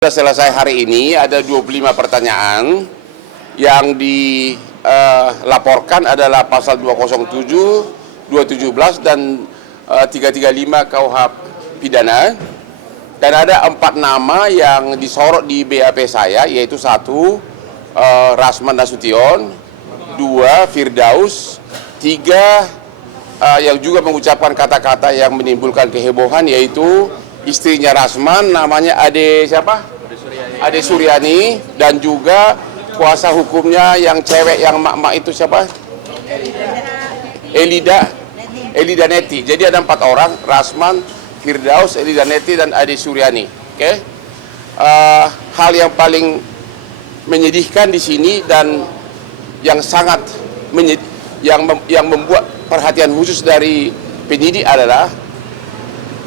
Sudah selesai hari ini, ada 25 pertanyaan yang dilaporkan adalah pasal 207, 217 dan 335 KUH pidana. Dan ada 4 nama yang disorot di BAP saya, yaitu 1 Rasman Nasution, 2 Firdaus, 3 yang juga mengucapkan kata-kata yang menimbulkan kehebohan, yaitu istrinya Rasman, namanya Ade siapa? Ade Suryani, dan juga kuasa hukumnya yang cewek yang mak-mak itu siapa? Elida Neti. Jadi ada 4 orang, Rasman, Firdaus, Elida Neti, dan Ade Suryani. Oke? Hal yang paling menyedihkan di sini dan yang sangat yang membuat perhatian khusus dari penyidik adalah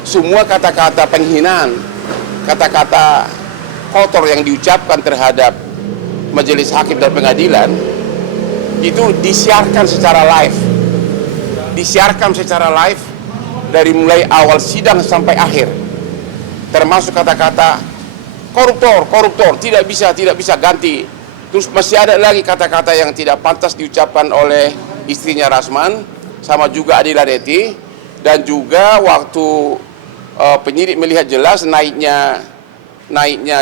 semua kata-kata penghinaan, kata-kata kotor yang diucapkan terhadap majelis hakim dan pengadilan itu disiarkan secara live dari mulai awal sidang sampai akhir, termasuk kata-kata koruptor, tidak bisa ganti. Terus masih ada lagi kata-kata yang tidak pantas diucapkan oleh istrinya Rasman, sama juga Adila Neti, dan juga waktu penyidik melihat jelas naiknya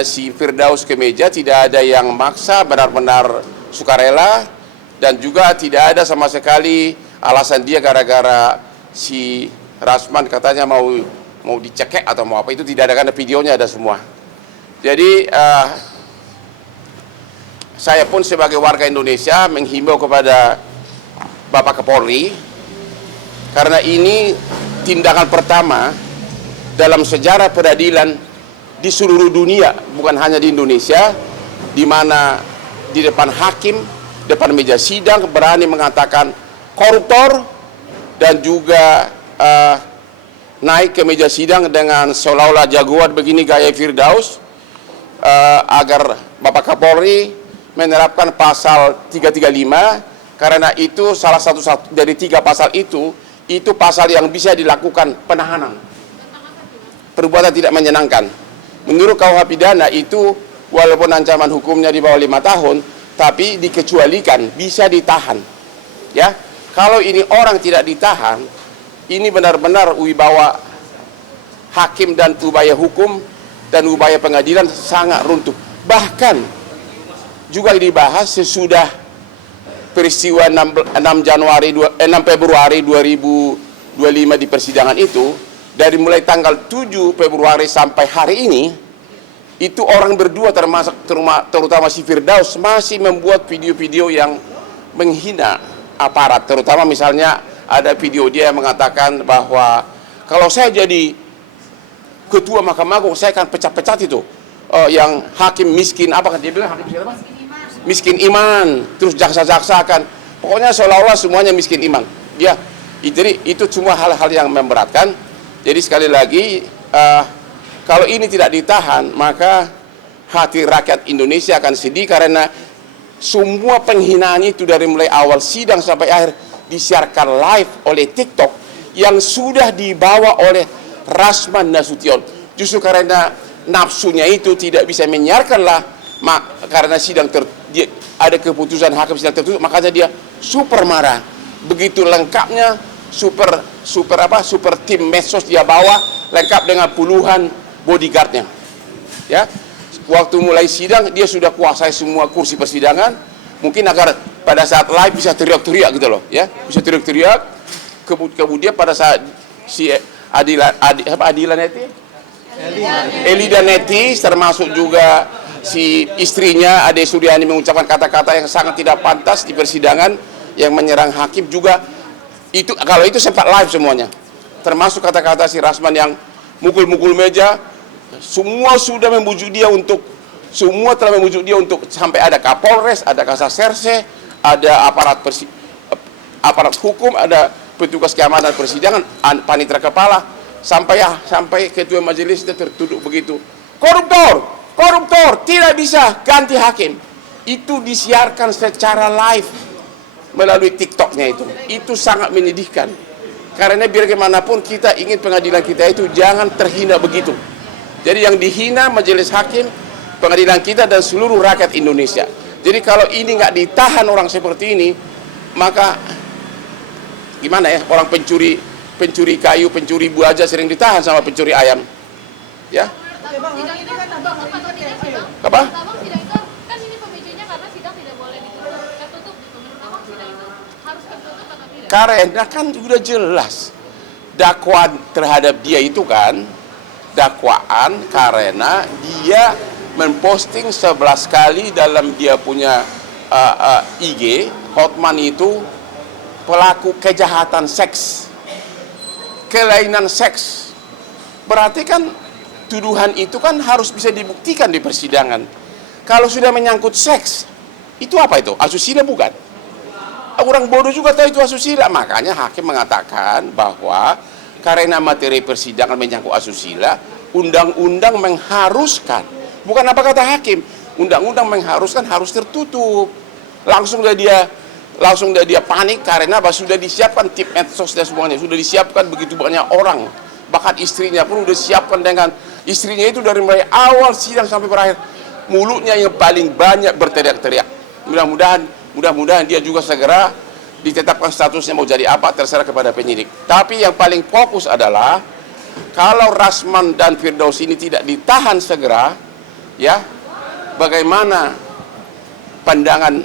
si Firdaus ke meja, tidak ada yang maksa, benar-benar sukarela, dan juga tidak ada sama sekali alasan dia gara-gara si Rasman katanya mau dicekek atau mau apa, itu tidak ada, karena videonya ada semua. Jadi saya pun sebagai warga Indonesia menghimbau kepada Bapak Kapolri, karena ini tindakan pertama dalam sejarah peradilan di seluruh dunia, bukan hanya di Indonesia, di mana di depan hakim, depan meja sidang berani mengatakan koruptor, dan juga naik ke meja sidang dengan seolah-olah jagoan begini gaya Firdaus, agar Bapak Kapolri menerapkan pasal 335, karena itu salah satu dari 3 pasal itu pasal yang bisa dilakukan penahanan, perbuatan tidak menyenangkan. Menurut KUH pidana itu walaupun ancaman hukumnya di bawah 5 tahun, tapi dikecualikan, bisa ditahan. Ya, kalau ini orang tidak ditahan, ini benar-benar wibawa hakim dan upaya hukum dan upaya pengadilan sangat runtuh. Bahkan juga dibahas sesudah peristiwa 6 Februari 2025 di persidangan itu. Dari mulai tanggal 7 Februari sampai hari ini, itu orang berdua terutama si Firdaus masih membuat video-video yang menghina aparat. Terutama misalnya ada video dia yang mengatakan bahwa kalau saya jadi ketua Mahkamah Agung, saya akan pecat-pecat itu yang hakim miskin, apa kan dia bilang, hakim siapa? Miskin iman. Terus jaksa-jaksa akan, pokoknya seolah-olah semuanya miskin iman. Jadi itu semua hal-hal yang memberatkan. Jadi sekali lagi, kalau ini tidak ditahan, maka hati rakyat Indonesia akan sedih, karena semua penghinaan itu dari mulai awal sidang sampai akhir disiarkan live oleh TikTok yang sudah dibawa oleh Rasman Nasution. Justru karena nafsunya itu tidak bisa menyiarkanlah, karena sidang ada keputusan hakim sidang tertutup, makanya dia super marah. Begitu lengkapnya super tim medsos dia bawa, lengkap dengan puluhan bodyguardnya. Ya, waktu mulai sidang dia sudah kuasai semua kursi persidangan, mungkin agar pada saat live bisa teriak-teriak gitu loh, ya, bisa teriak-teriak. Kemudian pada saat si Elida Neti, termasuk juga si istrinya Ade Suryani mengucapkan kata-kata yang sangat tidak pantas di persidangan yang menyerang hakim juga. Itu kalau itu sempat live semuanya, termasuk kata-kata si Rasman yang mukul-mukul meja. Semua telah membujuk dia untuk sampai ada Kapolres, ada Kasaserse, ada aparat hukum, ada petugas keamanan persidangan, panitera kepala, sampai ketua majelis itu tertuduh begitu. Koruptor tidak bisa ganti hakim. Itu disiarkan secara live melalui TikToknya itu sangat menyedihkan, karena biar bagaimanapun kita ingin pengadilan kita itu jangan terhina begitu. Jadi yang dihina majelis hakim, pengadilan kita dan seluruh rakyat Indonesia. Jadi kalau ini nggak ditahan orang seperti ini, maka gimana ya, orang pencuri kayu, pencuri buah aja sering ditahan sama pencuri ayam, ya. Sidang itu kan abang tidak sidang. Apa? Abang sidang itu kan ini pemicunya karena sidang tidak boleh tertutup gitu. Menurut abang sidang itu harus tertutup atau tidak? Karena kan sudah jelas dakwaan terhadap dia itu kan dakwaan karena dia memposting 11 kali dalam dia punya IG, Hotman itu pelaku kejahatan seks, kelainan seks. Berarti kan tuduhan itu kan harus bisa dibuktikan di persidangan. Kalau sudah menyangkut seks, itu apa itu? Asusila bukan? Orang bodoh juga tahu itu asusila. Makanya hakim mengatakan bahwa karena materi persidangan menyangkut asusila, undang-undang mengharuskan. Bukan apa kata hakim, undang-undang mengharuskan harus tertutup. Langsung dia panik karena sudah disiapkan tim medsos dan semuanya, sudah disiapkan begitu banyak orang. Bahkan istrinya pun sudah disiapkan dengan istrinya itu dari mulai awal sidang sampai berakhir. Mulutnya yang paling banyak berteriak-teriak. Mudah-mudahan dia juga segera ditetapkan statusnya mau jadi apa terserah kepada penyidik. Tapi yang paling fokus adalah kalau Rasman dan Firdaus ini tidak ditahan segera, ya, bagaimana pandangan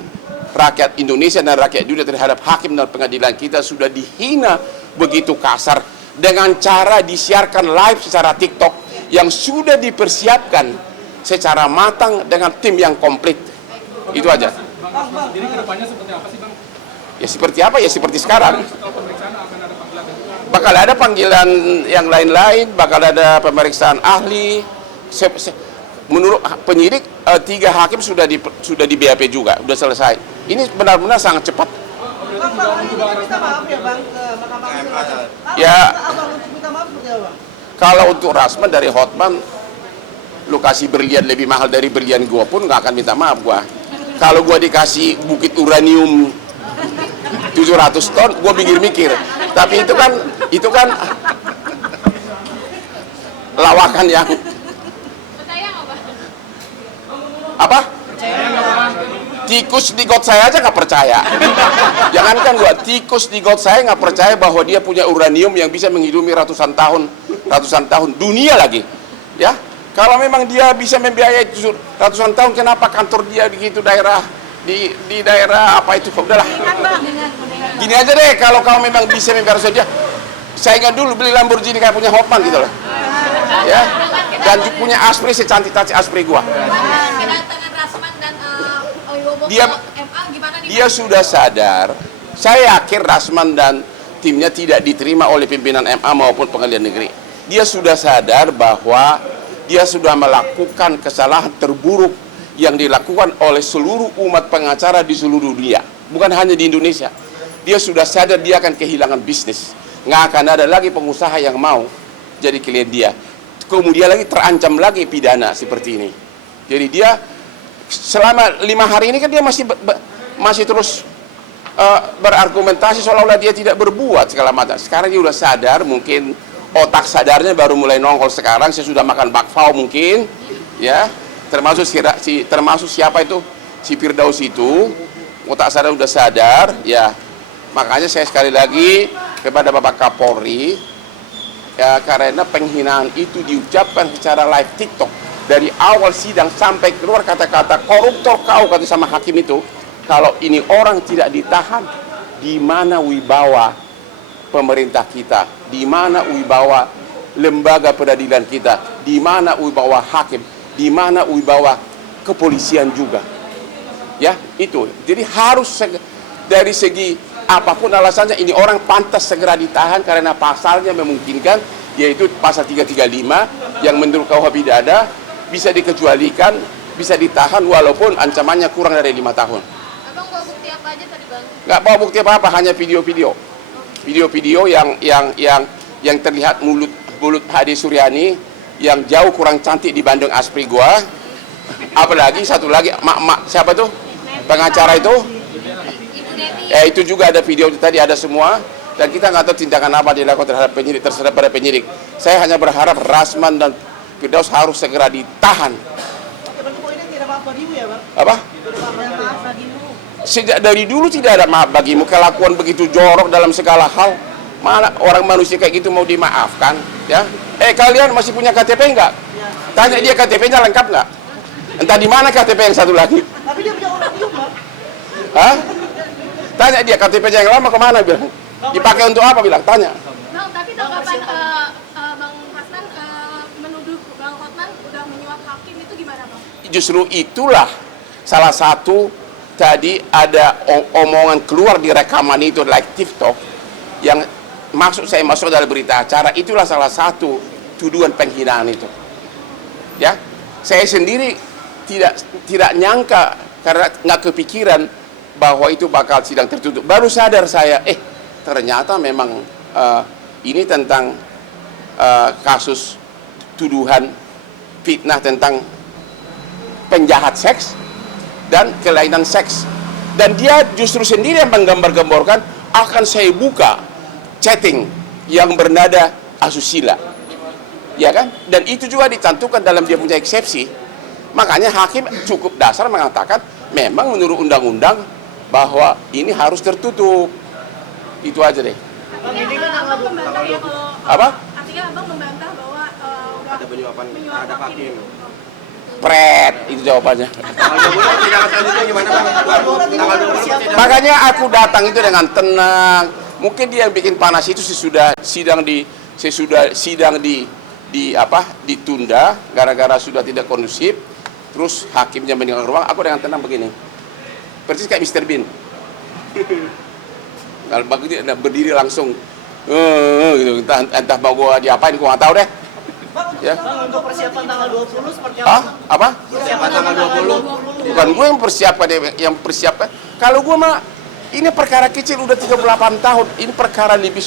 rakyat Indonesia dan rakyat dunia terhadap hakim dan pengadilan kita sudah dihina begitu kasar dengan cara disiarkan live secara TikTok yang sudah dipersiapkan secara matang dengan tim yang komplit. Itu aja. Bang, jadi kedepannya seperti apa sih, Bang? Ya seperti apa? Ya seperti sekarang. Setelah pemeriksaan akan ada panggilan kedua. Bakal ada panggilan yang lain-lain, bakal ada pemeriksaan ahli. Menurut penyidik 3 hakim sudah di BAP juga, sudah selesai. Ini benar-benar sangat cepat. Bang, hari ini minta maaf ya Bang ke Mahkamah Konstitusi. Ya. Abang untuk minta maaf seperti apa Bang? Kalau untuk Rasman dari Hotman, lu kasih berlian lebih mahal dari berlian gua pun nggak akan minta maaf gua. Kalau gua dikasih bukit uranium 700 ton, gua mikir-mikir. Tapi itu kan lawakan yang Percaya nggak, Bang? apa? Tikus di got saya aja nggak percaya. Jangankan gua, tikus di got saya nggak percaya bahwa dia punya uranium yang bisa menghidupi ratusan tahun dunia lagi, ya. Kalau memang dia bisa membiayai ratusan tahun, kenapa kantor dia begitu daerah di daerah apa itu? Udahlah. Gini aja deh, kalau kau memang bisa membiayai dia, saya ingat dulu beli Lamborghini kayak punya Hotman gitu loh, ya. Dan punya Aspri secantik Aspri gua. Kedatangan Rasman dan Wibowo Dia- ke MA gimana nih? Dia sudah sadar. Saya yakin Rasman dan timnya tidak diterima oleh pimpinan MA maupun pengadilan negeri. Dia sudah sadar bahwa dia sudah melakukan kesalahan terburuk yang dilakukan oleh seluruh umat pengacara di seluruh dunia, bukan hanya di Indonesia. Dia sudah sadar dia akan kehilangan bisnis. Nggak akan ada lagi pengusaha yang mau jadi klien dia. Kemudian lagi terancam lagi pidana seperti ini. Jadi dia selama 5 hari ini kan dia masih terus berargumentasi seolah-olah dia tidak berbuat segala macam. Sekarang dia sudah sadar, mungkin otak sadarnya baru mulai nongol sekarang. Saya sudah makan bakpao mungkin, ya. Termasuk siapa itu, si Firdaus itu, otak sadar sudah sadar, ya. Makanya saya sekali lagi kepada Bapak Kapolri, ya, karena penghinaan itu diucapkan secara live TikTok dari awal sidang sampai keluar kata-kata koruptor kau, kata sama hakim itu. Kalau ini orang tidak ditahan, di mana wibawa pemerintah kita, di mana wibawa lembaga peradilan kita, di mana wibawa hakim, di mana wibawa kepolisian juga, ya itu. Jadi harus dari segi apapun alasannya ini orang pantas segera ditahan karena pasalnya memungkinkan, yaitu pasal 335 yang menurut KUH pidana bisa dikecualikan, bisa ditahan walaupun ancamannya kurang dari 5 tahun. Abang bawa bukti apa aja tadi, Bang? Nggak bawa bukti apa-apa, hanya video-video yang terlihat mulut Hadi Suryani yang jauh kurang cantik dibanding Aspri gua. Apalagi satu lagi siapa tuh pengacara itu, Ibu Neti. itu juga ada video tadi, ada semua. Dan kita nggak tahu tindakan apa dilakukan terhadap penyidik, terhadap pada penyidik. Saya hanya berharap Rasman dan Firdaus harus segera ditahan. Oke, berarti poin maaf bagimu ya bang? Apa? Udah maaf bagimu. Sejak dari dulu tidak ada maaf bagimu. Kelakuan begitu jorok dalam segala hal. Mana orang manusia kayak gitu mau dimaafkan? Ya. Kalian masih punya KTP enggak? Tanya dia KTP-nya lengkap nggak? Entah di mana KTP yang satu lagi. Tapi dia punya orang biung bang. Hah? Tanya dia KTP-nya yang lama kemana bilang? Dipakai untuk apa bilang? Tanya. Bang, tapi tanggapan Bang Hasnan menuduh Bang Hotman udah menyuap hakim itu gimana Bang? Justru itulah salah satu tadi ada omongan keluar di rekaman itu like TikTok yang saya masuk dalam berita acara, itulah salah satu tuduhan penghinaan itu. Ya, saya sendiri tidak nyangka karena nggak kepikiran bahwa itu bakal sidang tertutup. Baru sadar saya, ternyata memang ini tentang kasus tuduhan fitnah tentang penjahat seks dan kelainan seks. Dan dia justru sendiri yang menggambar-gemborkan akan saya buka chatting yang bernada asusila. Ya kan? Dan itu juga dicantumkan dalam dia punya eksepsi. Makanya hakim cukup dasar mengatakan memang menurut undang-undang bahwa ini harus tertutup. Itu aja deh. Artinya abang membantah ya kalau Apa? artinya abang membantah bahwa udah Ada penyuapan terhadap hakim. Pret, itu jawabannya. Tanggal 20 sidang selanjutnya gimana Bang? Tanggal 20 sidang. Makanya aku datang itu dengan tenang. Mungkin dia yang bikin panas itu sesudah sidang ditunda gara-gara sudah tidak kondusif. Terus hakimnya meninggalkan ruang, aku dengan tenang begini. Persis kayak Mr. Bean. Kalau begitu berdiri langsung gitu. Entah mau gua diapain gua nggak tahu deh. Ya. Bang, untuk persiapan tanggal 20 seperti Hah? Apa? Persiapan tanggal 20. Bukan gue yang persiapkan. Kalau gue mah ini perkara kecil udah 38 tahun. Ini perkara lebih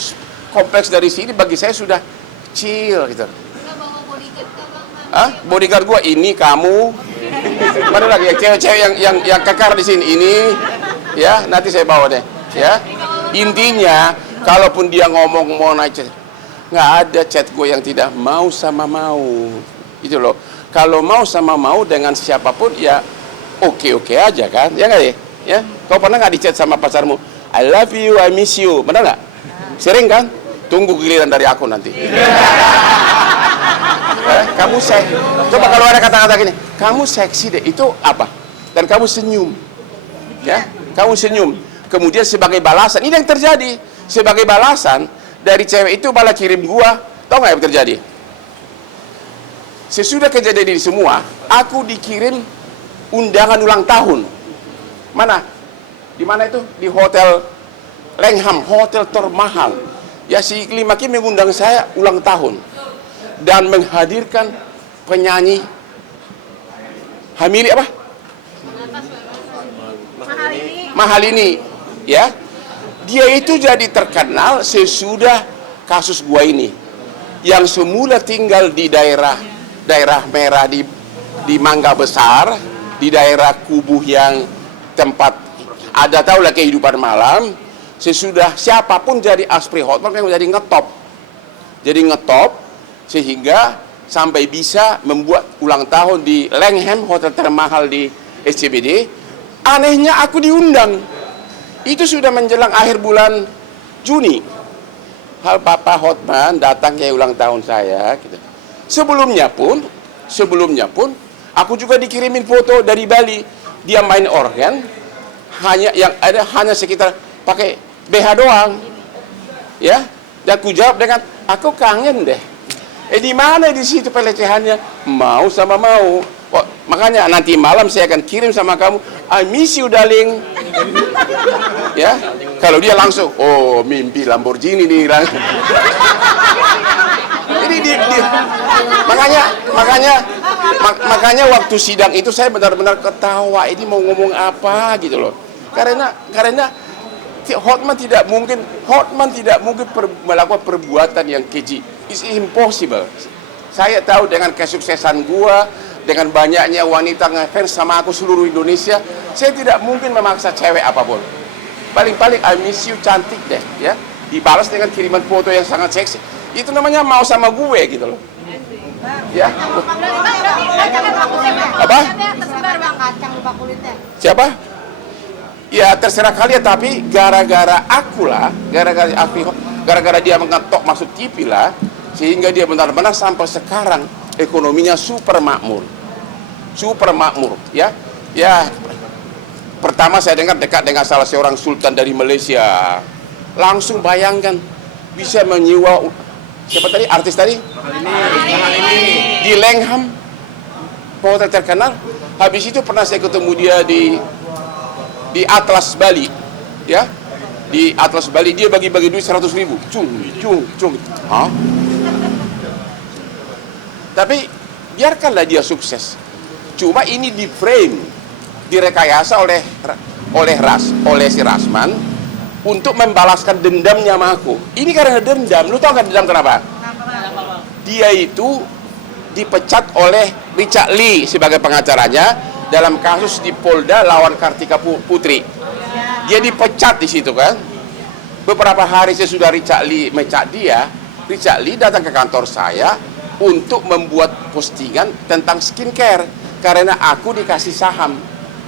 kompleks dari sini bagi saya sudah kecil gitu. nggak bawa bodyguard ke Bang? Hah? Bodyguard gue ini kamu. Mana lagi ya cewek-cewek yang kekar di sini ini ya nanti saya bawa deh ya. Intinya kalaupun dia ngomong mau naik nggak ada chat gue yang tidak mau sama mau itu loh. Kalau mau sama mau dengan siapapun ya oke aja kan ya nggak ya. Kau pernah nggak di chat sama pacarmu I love you, I miss you, benar nggak? Sering kan? Tunggu giliran dari aku nanti. Kamu seksi. Coba kalau ada kata-kata gini, kamu seksi deh, itu apa? Dan kamu senyum, ya? Kamu senyum. Kemudian sebagai balasan, ini yang terjadi. Sebagai balasan dari cewek itu malah kirim gua, tau nggak yang terjadi? Sesudah kejadian ini semua, aku dikirim undangan ulang tahun. Mana? Di mana itu? Di hotel Langham, hotel termahal. Ya si Klimaki mengundang saya ulang tahun dan menghadirkan penyanyi Hamili apa? Mahal ini, ya. Dia itu jadi terkenal sesudah kasus gua ini. Yang semula tinggal di daerah merah di Mangga Besar, di daerah Kubuh yang tempat ada tahu lah kehidupan malam. Sesudah siapapun jadi Aspri Hotman memang jadi ngetop sehingga sampai bisa membuat ulang tahun di Langham, hotel termahal di SCBD. Anehnya aku diundang. Itu sudah menjelang akhir bulan Juni. Hal Papa Hotman datang ke ulang tahun saya gitu. Sebelumnya pun aku juga dikirimin foto dari Bali. Dia main organ hanya sekitar pakai BH doang, ya. Dan aku jawab dengan, aku kangen deh. Di mana di situ pelecehannya? Mau sama mau. Oh, makanya nanti malam saya akan kirim sama kamu, I miss you darling. Ya, kalau dia langsung, oh mimpi Lamborghini nih. Jadi makanya waktu sidang itu saya benar-benar ketawa. Ini mau ngomong apa gitu loh? Karena Hotman tidak mungkin melakukan perbuatan yang keji. It's impossible. Saya tahu dengan kesuksesan gua, dengan banyaknya wanita ngefans sama aku seluruh Indonesia, saya tidak mungkin memaksa cewek apapun. Paling-paling I miss you cantik deh, ya. Dibalas dengan kiriman foto yang sangat seksi. Itu namanya mau sama gue gitu loh. Ya. Berarti Bang, Apa? tersebar Bang. lupa kulitnya. Siapa? Ya terserah kalian, tapi gara-gara aku lah, gara-gara dia mengetok masuk TV lah, sehingga dia benar-benar sampai sekarang ekonominya super makmur, ya. Ya, pertama saya dengar dekat dengan salah seorang sultan dari Malaysia, langsung bayangkan bisa menyewa siapa tadi artis tadi? Di Langham, hotel terkenal. Habis itu pernah saya ketemu dia di Atlas Bali, ya, di Atlas Bali dia bagi-bagi duit 100.000, cung. Hah? Tapi biarkanlah dia sukses. Cuma ini di frame, direkayasa oleh si Rasman untuk membalaskan dendamnya sama aku. Ini karena dendam. Lu tau gak dendam kenapa? Dia itu dipecat oleh Richard Lee sebagai pengacaranya dalam kasus di Polda lawan Kartika Putri. Dia dipecat di situ kan. Beberapa hari sesudah Richard Lee mecat dia, Richard Lee datang ke kantor saya untuk membuat postingan tentang skincare karena aku dikasih saham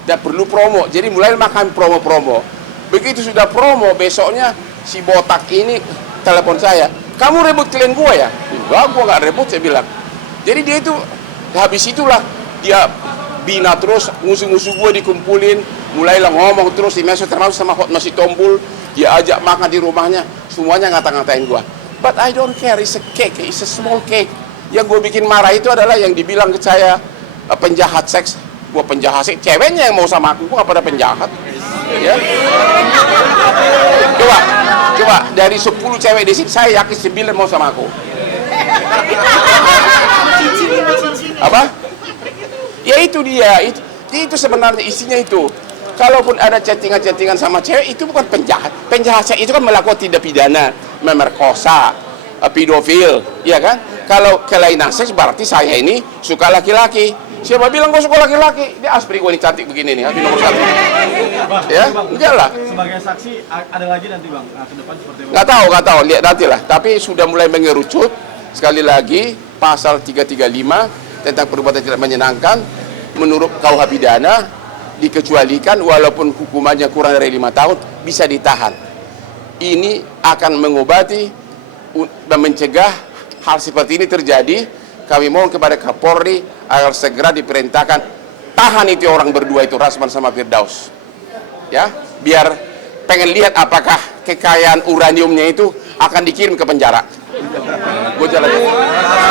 dan perlu promo. Jadi mulai makan promo. Begitu sudah promo, besoknya si botak ini telepon saya, "Kamu rebut klien gua ya?" "Enggak, gua nggak rebut," saya bilang. Jadi dia itu habis itulah dia bina terus, musuh-musuh gue dikumpulin, mulailah ngomong terus di media, termasuk sama Hotma Sitompul, dia ajak makan di rumahnya, semuanya ngata-ngatain gue. But I don't care, it's a cake, it's a small cake. Yang gue bikin marah itu adalah yang dibilang ke saya penjahat seks. Gue penjahat seks, ceweknya yang mau sama aku nggak pada penjahat. Ya. Coba dari 10 cewek di sini saya yakin 9 mau sama aku. Apa? Ya itu dia, itu sebenarnya isinya itu. Kalaupun ada chattingan sama cewek, itu bukan penjahat. Penjahat itu kan melakukan tindak pidana, memerkosa, pedofil, ya kan? Kalau kelainan seks berarti saya ini suka laki-laki. Siapa bilang gue suka laki-laki? Dia aspri gue ini cantik begini nih, Aspri nomor 1. Ya, enggak lah. Sebagai saksi ada lagi nanti bang ke depan seperti apa? Nggak tahu, lihat nanti lah. Tapi sudah mulai mengerucut. Sekali lagi, pasal 335 tentang perbuatan tidak menyenangkan menurut KUH pidana dikecualikan walaupun hukumannya kurang dari 5 tahun bisa ditahan. Ini akan mengobati dan mencegah hal seperti ini terjadi. Kami mohon kepada Kapolri agar segera diperintahkan tahan itu orang berdua itu, Rasman sama Firdaus, ya, biar pengen lihat apakah kekayaan uraniumnya itu akan dikirim ke penjara. Gue jalan.